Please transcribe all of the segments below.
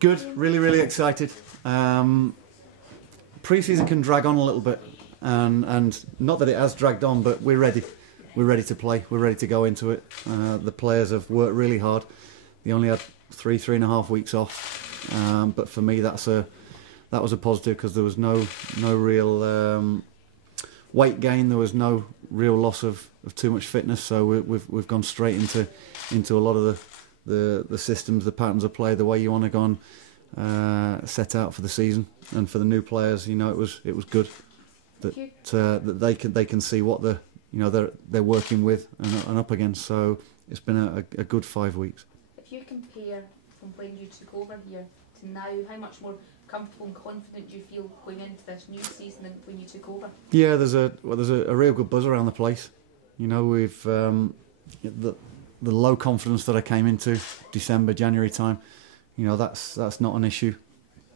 Good, really, really excited. Pre-season can drag on a little bit, and not that it has dragged on, but we're ready. We're ready to play. We're ready to go into it. The players have worked really hard. They only had three and a half weeks off, but for me, that was a positive because there was no real weight gain. There was no real loss of too much fitness. So we've gone straight into a lot of the systems, the patterns of play, the way you want to go and set out for the season. And for the new players, you know, it was good that they can see what they're working with and up against. So it's been a good 5 weeks. If you compare from when you took over here to now, how much more comfortable and confident do you feel going into this new season than when you took over? Yeah, there's a real good buzz around the place. You know, we've the low confidence that I came into December, January time. You know, that's not an issue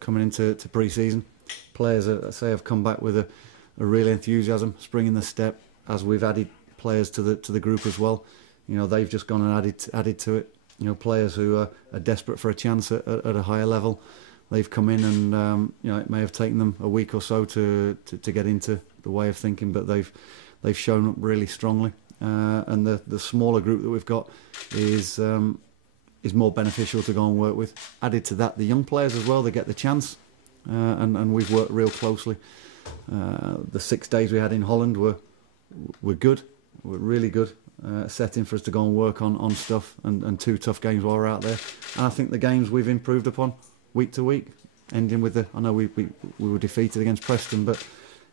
coming into pre-season. Players, I say, have come back with a real enthusiasm, spring in the step. As we've added players to the group as well, you know, they've just gone and added to it. You know, players who are desperate for a chance at a higher level, they've come in and you know, it may have taken them a week or so to get into the way of thinking, but they've shown up really strongly. And the smaller group that we've got is more beneficial to go and work with. Added to that, the young players as well, they get the chance, and we've worked real closely. The 6 days we had in Holland were good, were really good. Setting for us to go and work on stuff, and 2 tough games while we're out there. And I think the games we've improved upon week to week, ending with I know we were defeated against Preston, but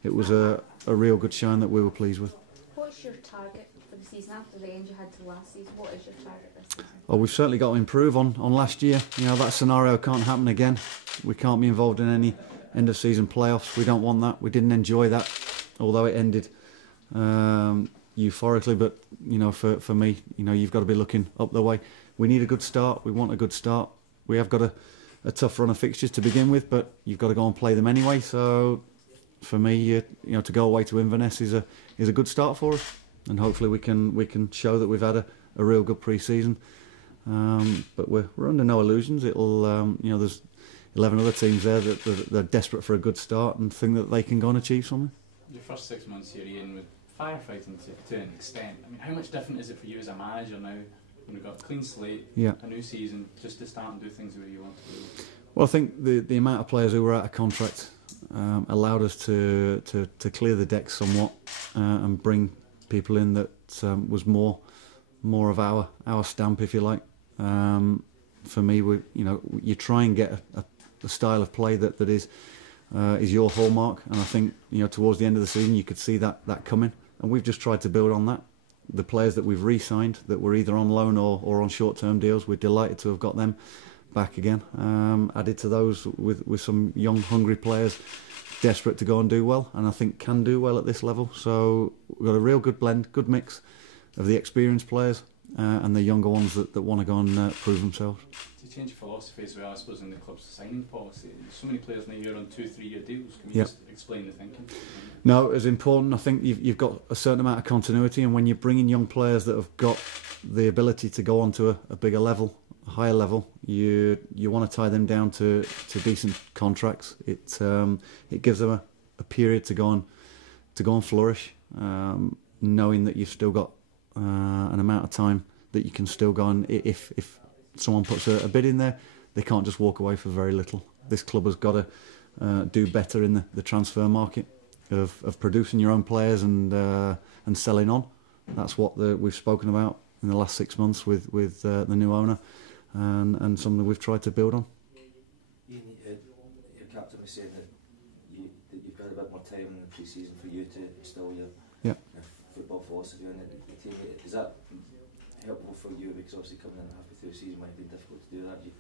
it was a real good showing that we were pleased with. What's your target for the season after the end you had to last season? What is your target this season? Well, we've certainly got to improve on last year. You know, that scenario can't happen again. We can't be involved in any end of season playoffs. We don't want that. We didn't enjoy that, although it ended euphorically, but you know, for me, you know, you've got to be looking up the way. We need a good start. We want a good start. We have got a tough run of fixtures to begin with, but you've got to go and play them anyway. So for me, you know, to go away to Inverness is a good start for us, and hopefully we can show that we've had a real good pre-season. But we're under no illusions. It'll you know, there's 11 other teams there that they're desperate for a good start and think that they can go and achieve something. Your first 6 months here, Ian, with firefighting to an extent. I mean, how much different is it for you as a manager now, when you've got a clean slate, a new season, just to start and do things the way you want to do? Well, I think the amount of players who were out of contract allowed us to clear the decks somewhat and bring people in that was more of our stamp, if you like. For me, you try and get a style of play that is your hallmark, and I think, you know, towards the end of the season you could see that coming, and we've just tried to build on that. The players that we've re-signed that were either on loan or on short-term deals, we're delighted to have got them back again. Added to those with some young, hungry players desperate to go and do well, and I think can do well at this level. So we've got a real good blend, good mix of the experienced players and the younger ones that want to go and prove themselves. To change philosophy as well, I suppose, in the club's signing policy, so many players now you're on 2-3 year deals. Can you just explain the thinking? No, it's important. I think you've got a certain amount of continuity, and when you bring in young players that have got the ability to go on to a bigger level, a higher level, you want to tie them down to decent contracts. It gives them a period to go and flourish, knowing that you've still got an amount of time that you can still go on. If someone puts a bid in there, they can't just walk away for very little. This club has got to do better in the transfer market of producing your own players and selling on. That's what we've spoken about in the last 6 months with the new owner, and something we've tried to build on. Ian, your captain was saying that you've got a bit more time in the pre-season for you to instill your football philosophy on it. Is that helpful for you? Because obviously coming in halfway through the season might be difficult to do that. You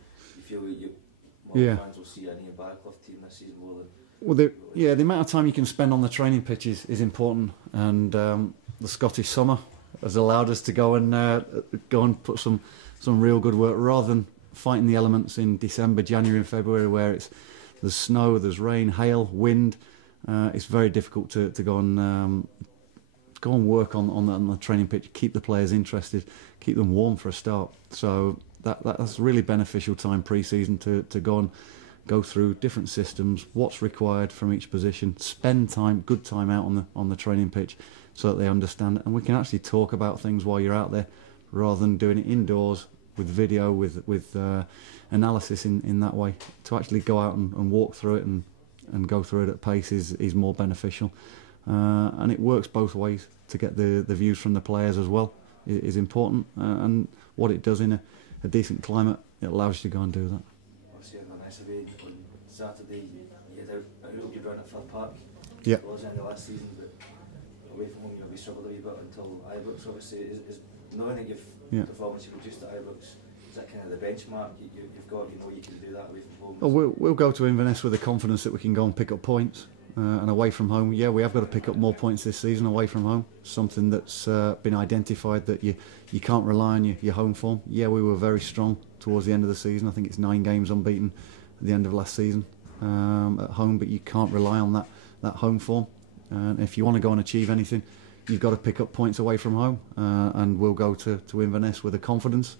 feel that fans will see a new Baraclough team this season more than... Well, the amount of time you can spend on the training pitch is important, and the Scottish summer has allowed us to go and put some real good work, rather than fighting the elements in December, January and February, where there's snow, there's rain, hail, wind. It's very difficult to go and go and work on the training pitch, keep the players interested, keep them warm for a start. So that's really beneficial time pre-season to go through different systems, what's required from each position, spend good time out on the training pitch so that they understand it, and we can actually talk about things while you're out there rather than doing it indoors with video, with analysis in that way. To actually go out and walk through it and go through it at pace is more beneficial. And it works both ways. To get the views from the players as well is important, and what it does in a decent climate, it allows you to go and do that. Obviously, Inverness away on Saturday, you had a real good run at Fir Park. Yeah. It was in the last season, but away from home you struggled a wee bit until Ibrox. Obviously, is knowing that you've performance you produced at Ibrox, is that kind of the benchmark you've got? You know you can do that away from home. Well, we'll go to Inverness with the confidence that we can go and pick up points. And away from home, yeah, we have got to pick up more points this season away from home. Something that's been identified, that you can't rely on your home form. Yeah, we were very strong towards the end of the season. I think it's 9 games unbeaten at the end of last season at home, but you can't rely on that home form. And if you want to go and achieve anything, you've got to pick up points away from home. And we'll go to Inverness with the confidence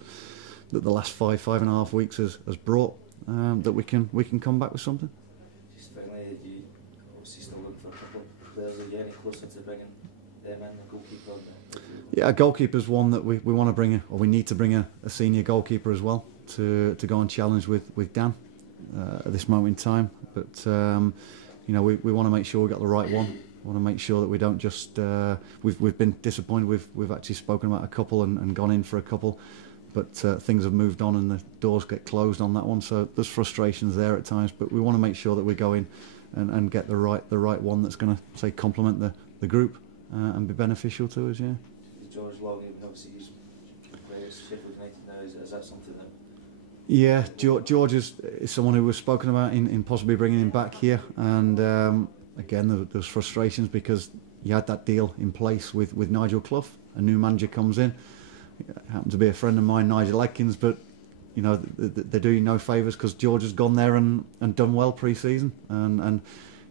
that the last 5.5 weeks has brought, that we can come back with something. Any closer to bringing them in, the goalkeeper? Yeah, a goalkeeper's one that we want to bring, or we need to bring a senior goalkeeper as well to go and challenge with Dan at this moment in time. But you know, we want to make sure we got the right one. We want to make sure that we don't just we've been disappointed. We've actually spoken about a couple and gone in for a couple, but things have moved on and the doors get closed on that one. So there's frustrations there at times, but we want to make sure that we go in and get the right one that's going to, say, complement the group and be beneficial to us. Yeah. George Long, obviously he's playing at Sheffield United now. Is that something that? Yeah, George is someone who was spoken about in possibly bringing him back here, and again there's frustrations because you had that deal in place with Nigel Clough. A new manager comes in. It happened to be a friend of mine, Nigel Adkins, but you know, they do you no favours because George has gone there and done well pre-season, and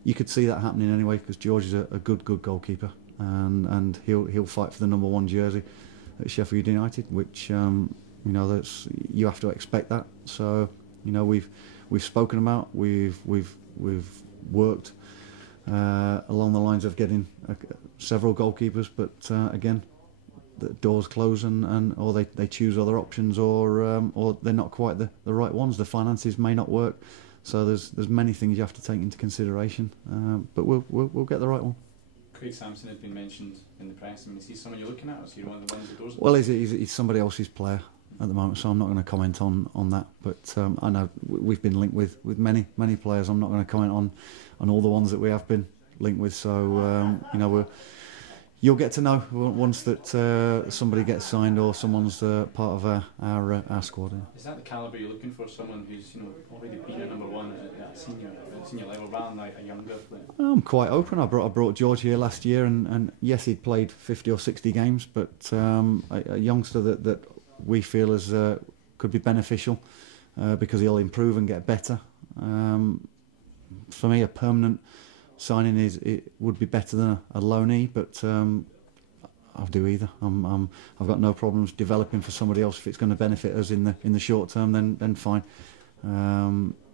you could see that happening anyway because George is a good goalkeeper, and he'll fight for the number 1 jersey at Sheffield United, which you know, you have to expect that. So you know, we've spoken about, we've worked along the lines of getting several goalkeepers, but again, the doors close or they choose other options, or they're not quite the right ones. The finances may not work, so there's many things you have to take into consideration. But we'll get the right one. Craig Sampson has been mentioned in the press. I mean, is he someone you're looking at, or is he one of the ones the doors? Well, he's somebody else's player at the moment, so I'm not going to comment on that. But I know we've been linked with many players. I'm not going to comment on all the ones that we have been linked with. So you know, you'll get to know once that somebody gets signed or someone's part of our squad. Yeah. Is that the calibre you're looking for? Someone who's, you know, already been a number 1 at senior level, rather than like a younger player? I'm quite open. I brought George here last year, and yes, he'd played 50 or 60 games, but a youngster that we feel could be beneficial because he'll improve and get better. For me, a permanent signing would be better than a loanee, but I'll do either. I've got no problems developing for somebody else if it's going to benefit us in the short term. Then fine.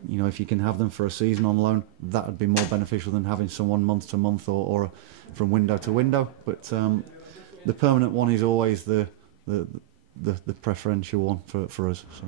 You know, if you can have them for a season on loan, that would be more beneficial than having someone month to month or from window to window. But the permanent one is always the preferential one for us. So.